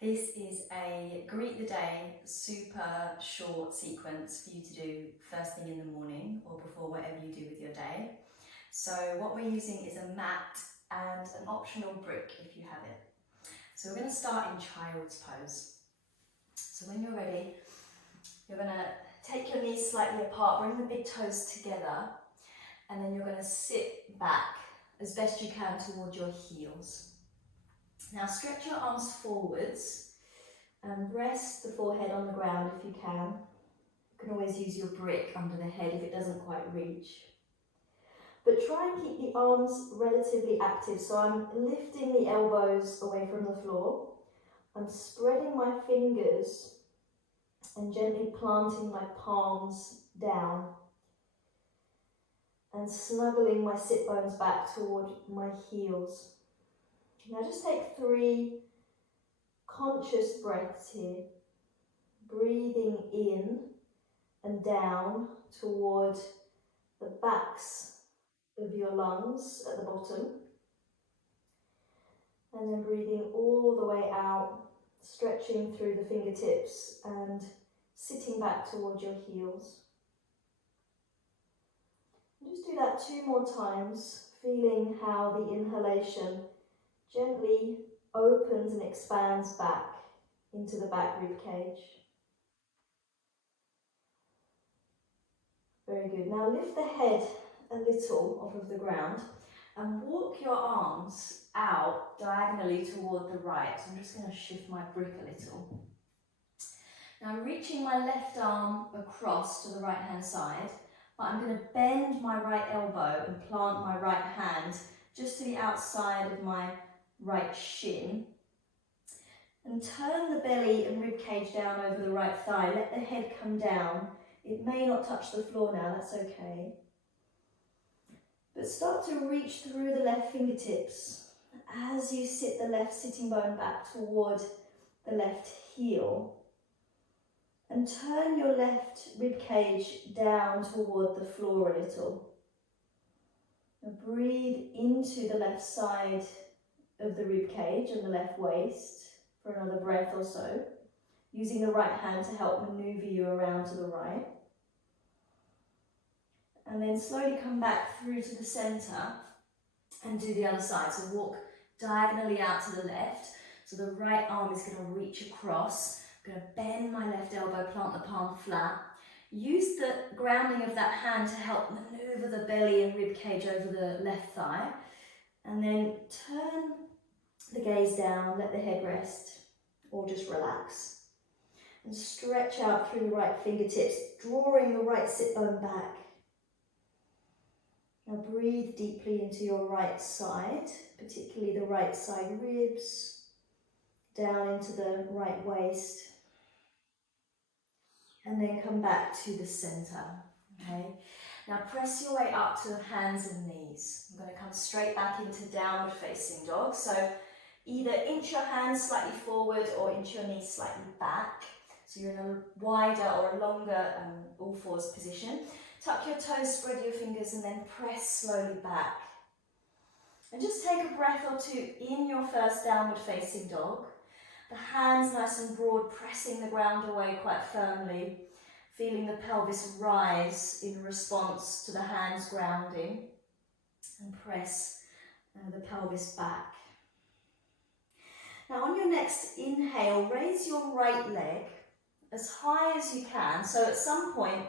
This is a greet the day, super short sequence for you to do first thing in the morning or before whatever you do with your day. So what we're using is a mat and an optional brick if you have it. So we're going to start in child's pose. So when you're ready, you're going to take your knees slightly apart, bring the big toes together, and then you're going to sit back as best you can toward your heels. Now stretch your arms forwards and rest the forehead on the ground if you can. You can always use your brick under the head if it doesn't quite reach. But try and keep the arms relatively active. So I'm lifting the elbows away from the floor. I'm spreading my fingers and gently planting my palms down and snuggling my sit bones back toward my heels. Now just take 3 conscious breaths here, breathing in and down toward the backs of your lungs at the bottom, and then breathing all the way out, stretching through the fingertips and sitting back toward your heels. And just do that 2 more times, feeling how the inhalation gently opens and expands back into the back rib cage. Very good. Now lift the head a little off of the ground and walk your arms out diagonally toward the right. So I'm just going to shift my brick a little. Now I'm reaching my left arm across to the right hand side, but I'm going to bend my right elbow and plant my right hand just to the outside of my right shin, and turn the belly and rib cage down over the right thigh. Let the head come down. It may not touch the floor now, that's okay. But start to reach through the left fingertips as you sit the left sitting bone back toward the left heel, and turn your left rib cage down toward the floor a little. Now breathe into the left side of the rib cage and the left waist for another breath or so, using the right hand to help maneuver you around to the right. And then slowly come back through to the centre and do the other side. So walk diagonally out to the left. So the right arm is going to reach across. I'm going to bend my left elbow, plant the palm flat. Use the grounding of that hand to help maneuver the belly and rib cage over the left thigh. And then turn the gaze down, let the head rest, or just relax. And stretch out through the right fingertips, drawing the right sit bone back. Now breathe deeply into your right side, particularly the right side ribs, down into the right waist, and then come back to the centre. Okay? Now press your way up to hands and knees. I'm going to come straight back into downward facing dog. So either inch your hands slightly forward or inch your knees slightly back. So you're in a wider or a longer all fours position. Tuck your toes, spread your fingers, and then press slowly back. And just take a breath or 2 in your first downward facing dog. The hands nice and broad, pressing the ground away quite firmly. Feeling the pelvis rise in response to the hands grounding. And press the pelvis back. Now on your next inhale, raise your right leg as high as you can. So at some point,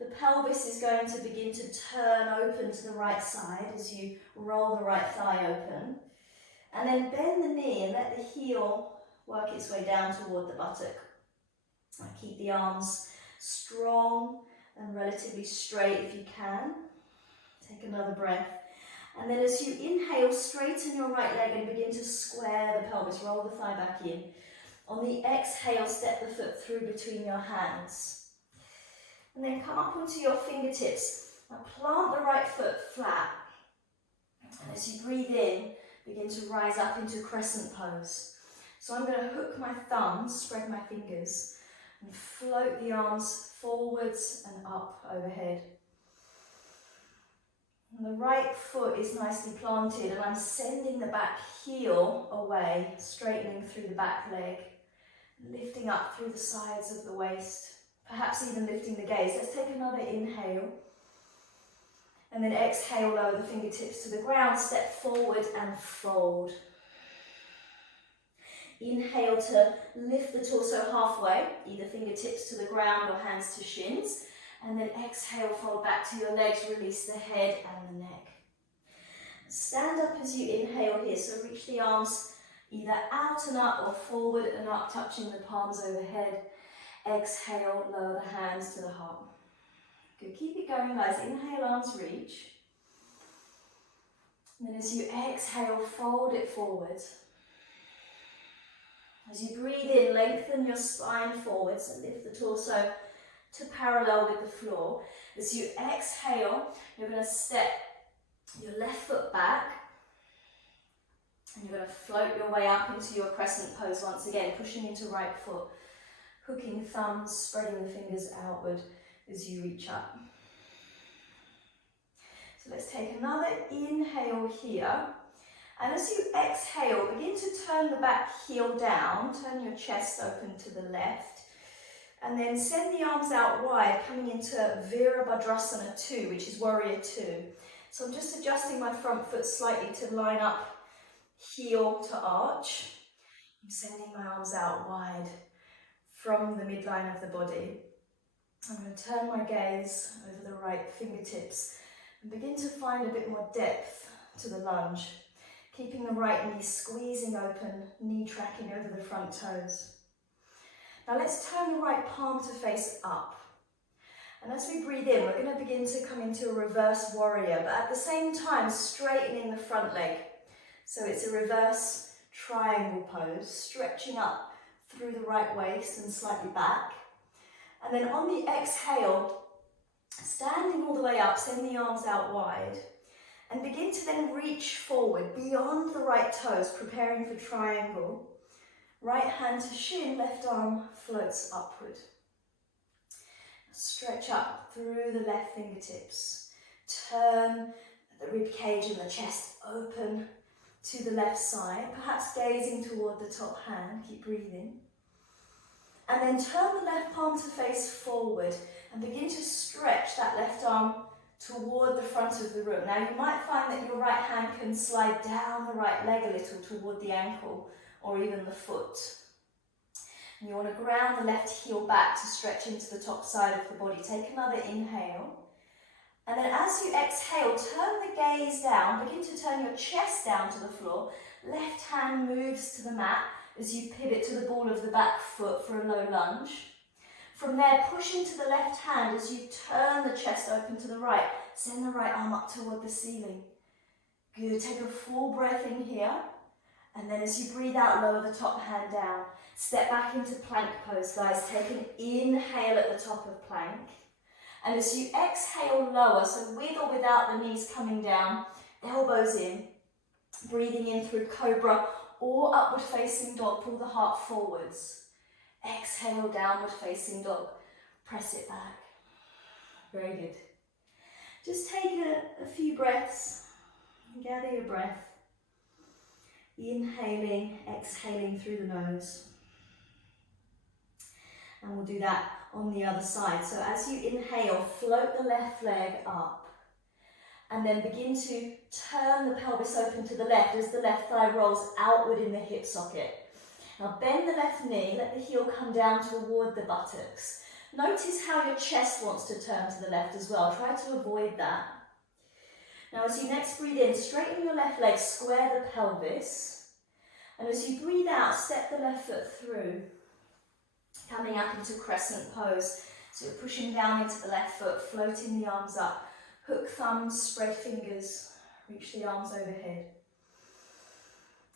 the pelvis is going to begin to turn open to the right side as you roll the right thigh open. And then bend the knee and let the heel work its way down toward the buttock. And keep the arms strong and relatively straight if you can. Take another breath. And then as you inhale, straighten your right leg and begin to square the pelvis. Roll the thigh back in. On the exhale, step the foot through between your hands. And then come up onto your fingertips and plant the right foot flat. And as you breathe in, begin to rise up into crescent pose. So I'm going to hook my thumbs, spread my fingers, and float the arms forwards and up overhead. And the right foot is nicely planted and I'm sending the back heel away, straightening through the back leg. lifting up through the sides of the waist, perhaps even lifting the gaze. Let's take another inhale. And then exhale, lower the fingertips to the ground, step forward and fold. Inhale to lift the torso halfway, either fingertips to the ground or hands to shins. And then exhale, fold back to your legs, release the head and the neck. Stand up as you inhale here, so reach the arms either out and up or forward and up, touching the palms overhead. Exhale, lower the hands to the heart. Good, keep it going guys. Inhale, arms reach. And then as you exhale, fold it forward. As you breathe in, lengthen your spine forwards and lift the torso to parallel with the floor. As you exhale, you're going to step your left foot back and you're going to float your way up into your crescent pose once again, pushing into right foot, hooking thumbs, spreading the fingers outward as you reach up. So let's take another inhale here. And as you exhale, begin to turn the back heel down, turn your chest open to the left, and then send the arms out wide, coming into Virabhadrasana 2, which is Warrior 2. So I'm just adjusting my front foot slightly to line up heel to arch. I'm sending my arms out wide from the midline of the body. I'm going to turn my gaze over the right fingertips and begin to find a bit more depth to the lunge, keeping the right knee squeezing open, knee tracking over the front toes. Now let's turn the right palm to face up. And as we breathe in, we're going to begin to come into a reverse warrior, but at the same time, straightening the front leg. So it's a reverse triangle pose, stretching up through the right waist and slightly back. And then on the exhale, standing all the way up, send the arms out wide. And begin to then reach forward beyond the right toes, preparing for triangle. Right hand to shin, left arm floats upward. Stretch up through the left fingertips. Turn the rib cage and the chest open to the left side, perhaps gazing toward the top hand. Keep breathing. And then turn the left palm to face forward and begin to stretch that left arm toward the front of the room. Now you might find that your right hand can slide down the right leg a little toward the ankle or even the foot. And you want to ground the left heel back to stretch into the top side of the body. Take another inhale. And then as you exhale, turn the gaze down. Begin to turn your chest down to the floor. Left hand moves to the mat as you pivot to the ball of the back foot for a low lunge. From there, push into the left hand as you turn the chest open to the right. Send the right arm up toward the ceiling. Good, take a full breath in here. And then as you breathe out, lower the top hand down. Step back into plank pose, guys. Take an inhale at the top of plank. And as you exhale, lower, so with or without the knees coming down, elbows in. Breathing in through cobra or upward facing dog, pull the heart forwards. Exhale, downward facing dog. Press it back. Very good. Just take a few breaths. Gather your breath. Inhaling, exhaling through the nose. And we'll do that on the other side. So as you inhale, float the left leg up. And then begin to turn the pelvis open to the left as the left thigh rolls outward in the hip socket. Now bend the left knee, let the heel come down toward the buttocks. Notice how your chest wants to turn to the left as well. Try to avoid that. Now as you next breathe in, straighten your left leg, square the pelvis. And as you breathe out, step the left foot through, coming up into crescent pose. So you're pushing down into the left foot, floating the arms up. Hook thumbs, spread fingers, reach the arms overhead.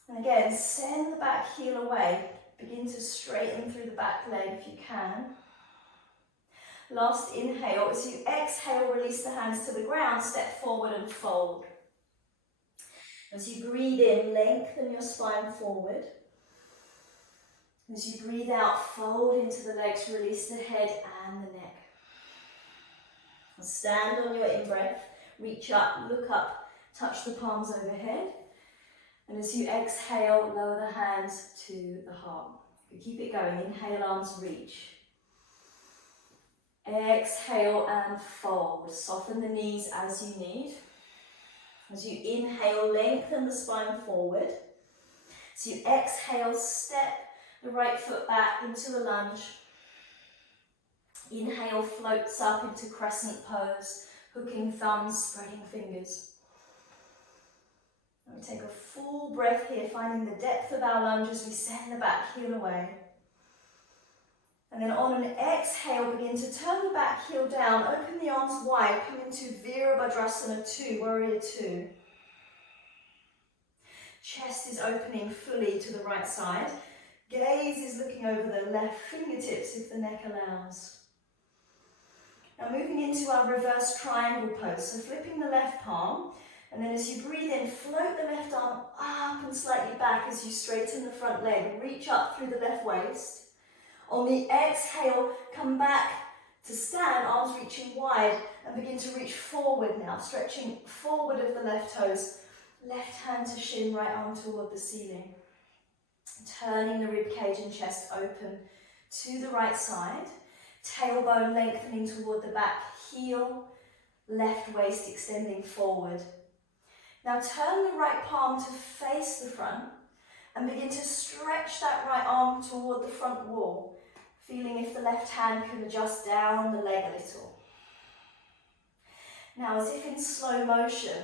And again, send the back heel away. Begin to straighten through the back leg if you can. Last inhale. As you exhale, release the hands to the ground, step forward and fold. As you breathe in, lengthen your spine forward. As you breathe out, fold into the legs, release the head and the neck. Stand on your in-breath, reach up, look up, touch the palms overhead. And as you exhale, lower the hands to the heart. Keep it going. Inhale, arms reach. Exhale and fold. Soften the knees as you need. As you inhale, lengthen the spine forward. As you exhale, step the right foot back into a lunge. Inhale, floats up into crescent pose, hooking thumbs, spreading fingers. And we take a full breath here, finding the depth of our lunge as we send the back heel away. And then on an exhale, begin to turn the back heel down, open the arms wide, come into Virabhadrasana 2, Warrior 2. Chest is opening fully to the right side. Gaze is looking over the left fingertips if the neck allows. Now moving into our reverse triangle pose, so flipping the left palm, and then as you breathe in, float the left arm up and slightly back as you straighten the front leg, reach up through the left waist. On the exhale, come back to stand, arms reaching wide, and begin to reach forward now, stretching forward of the left toes, left hand to shin, right arm toward the ceiling. Turning the rib cage and chest open to the right side, tailbone lengthening toward the back, heel, left waist extending forward. Now turn the right palm to face the front and begin to stretch that right arm toward the front wall, feeling if the left hand can adjust down the leg a little. Now, as if in slow motion,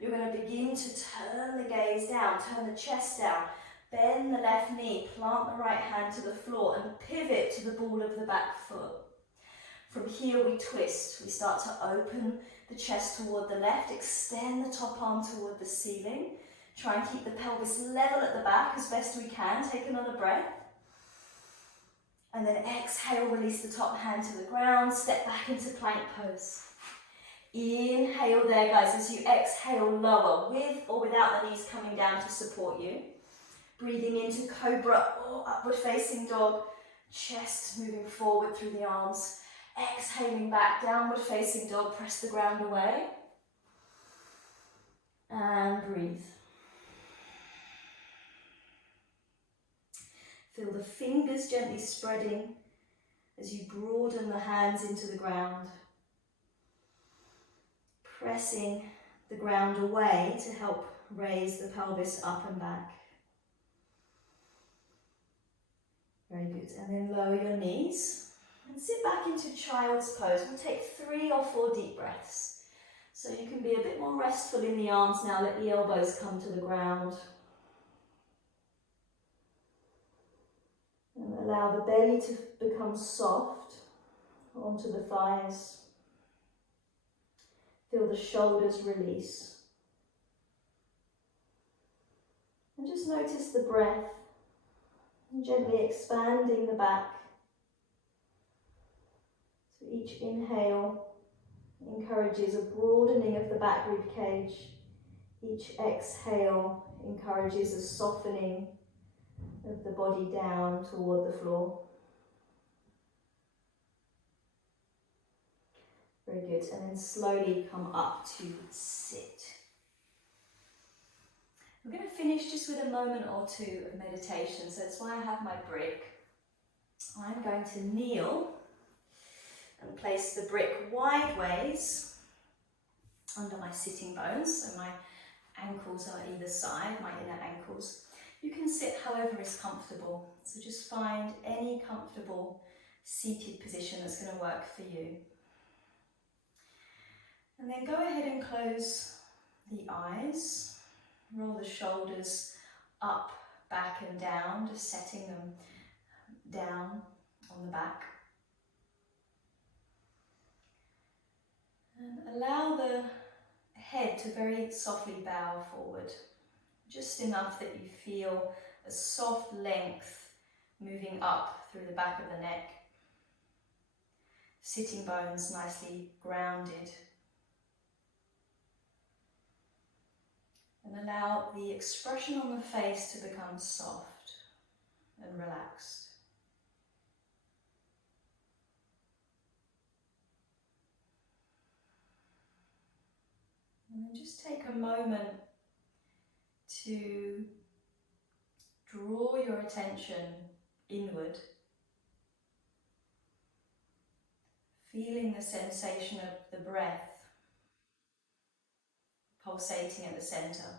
you're going to begin to turn the gaze down, turn the chest down, bend the left knee, plant the right hand to the floor and pivot to the ball of the back foot. From here we twist. We start to open the chest toward the left, extend the top arm toward the ceiling. Try and keep the pelvis level at the back as best we can. Take another breath. And then exhale, release the top hand to the ground, step back into plank pose. Inhale there, guys, as you exhale, lower, with or without the knees coming down to support you. Breathing into cobra or upward facing dog, chest moving forward through the arms. Exhaling back, downward facing dog, press the ground away. And breathe. Feel the fingers gently spreading as you broaden the hands into the ground. Pressing the ground away to help raise the pelvis up and back. Very good. And then lower your knees and sit back into child's pose. We'll take 3 or 4 deep breaths. So you can be a bit more restful in the arms now. Let the elbows come to the ground. And allow the belly to become soft onto the thighs. Feel the shoulders release. And just notice the breath. And gently expanding the back. So each inhale encourages a broadening of the back rib cage. Each exhale encourages a softening of the body down toward the floor. Very good. And then slowly come up to sit. We're going to finish just with a moment or two of meditation, so that's why I have my brick. I'm going to kneel and place the brick wide ways under my sitting bones, so my ankles are either side, my inner ankles. You can sit however is comfortable, so just find any comfortable seated position that's going to work for you. And then go ahead and close the eyes. Roll the shoulders up, back and down, just setting them down on the back. And allow the head to very softly bow forward, just enough that you feel a soft length moving up through the back of the neck. Sitting bones nicely grounded. And allow the expression on the face to become soft and relaxed. And then just take a moment to draw your attention inward. Feeling the sensation of the breath pulsating at the centre.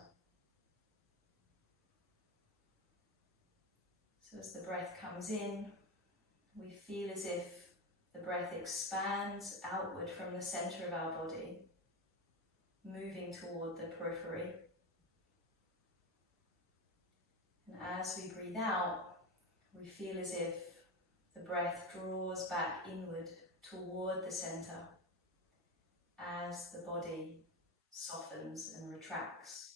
So as the breath comes in, we feel as if the breath expands outward from the centre of our body, moving toward the periphery. And as we breathe out, we feel as if the breath draws back inward toward the centre as the body softens and retracts.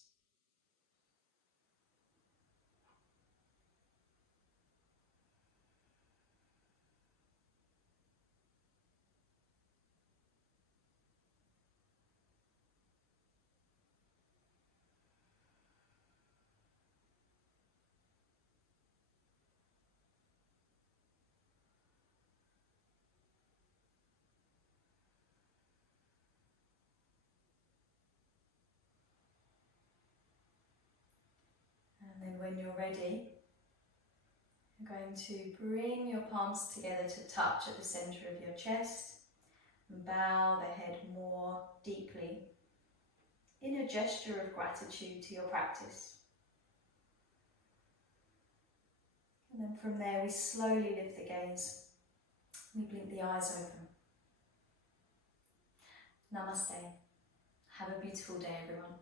And then when you're ready, you're going to bring your palms together to touch at the centre of your chest and bow the head more deeply in a gesture of gratitude to your practice. And then from there we slowly lift the gaze. We blink the eyes open. Namaste. Have a beautiful day, everyone.